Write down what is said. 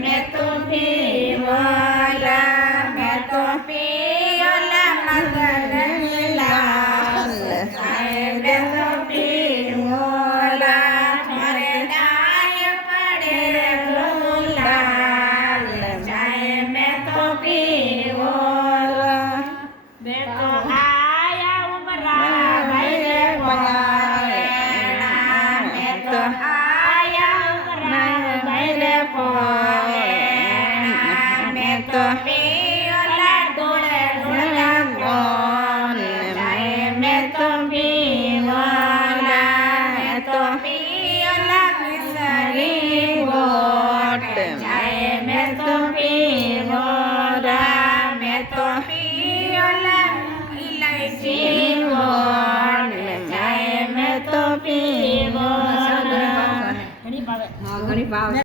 मैं तो पीवला मैं तो पियोला मदन लाल मैं तो पीवला मारे दाय पड़े गुलाल मैं तो पीवला देखो आया उमरा भाई रे पोएड़ा मैं तो आया उमरा भाई रे पोएड़ा मैं तो पियोला डोले डोला कोन मैं तो पियोला मैं तो पियोला मिसरी वोट मैं तो पियोला मैं तो पियोला इलायची वोट मैं तो पियोला घणी भावे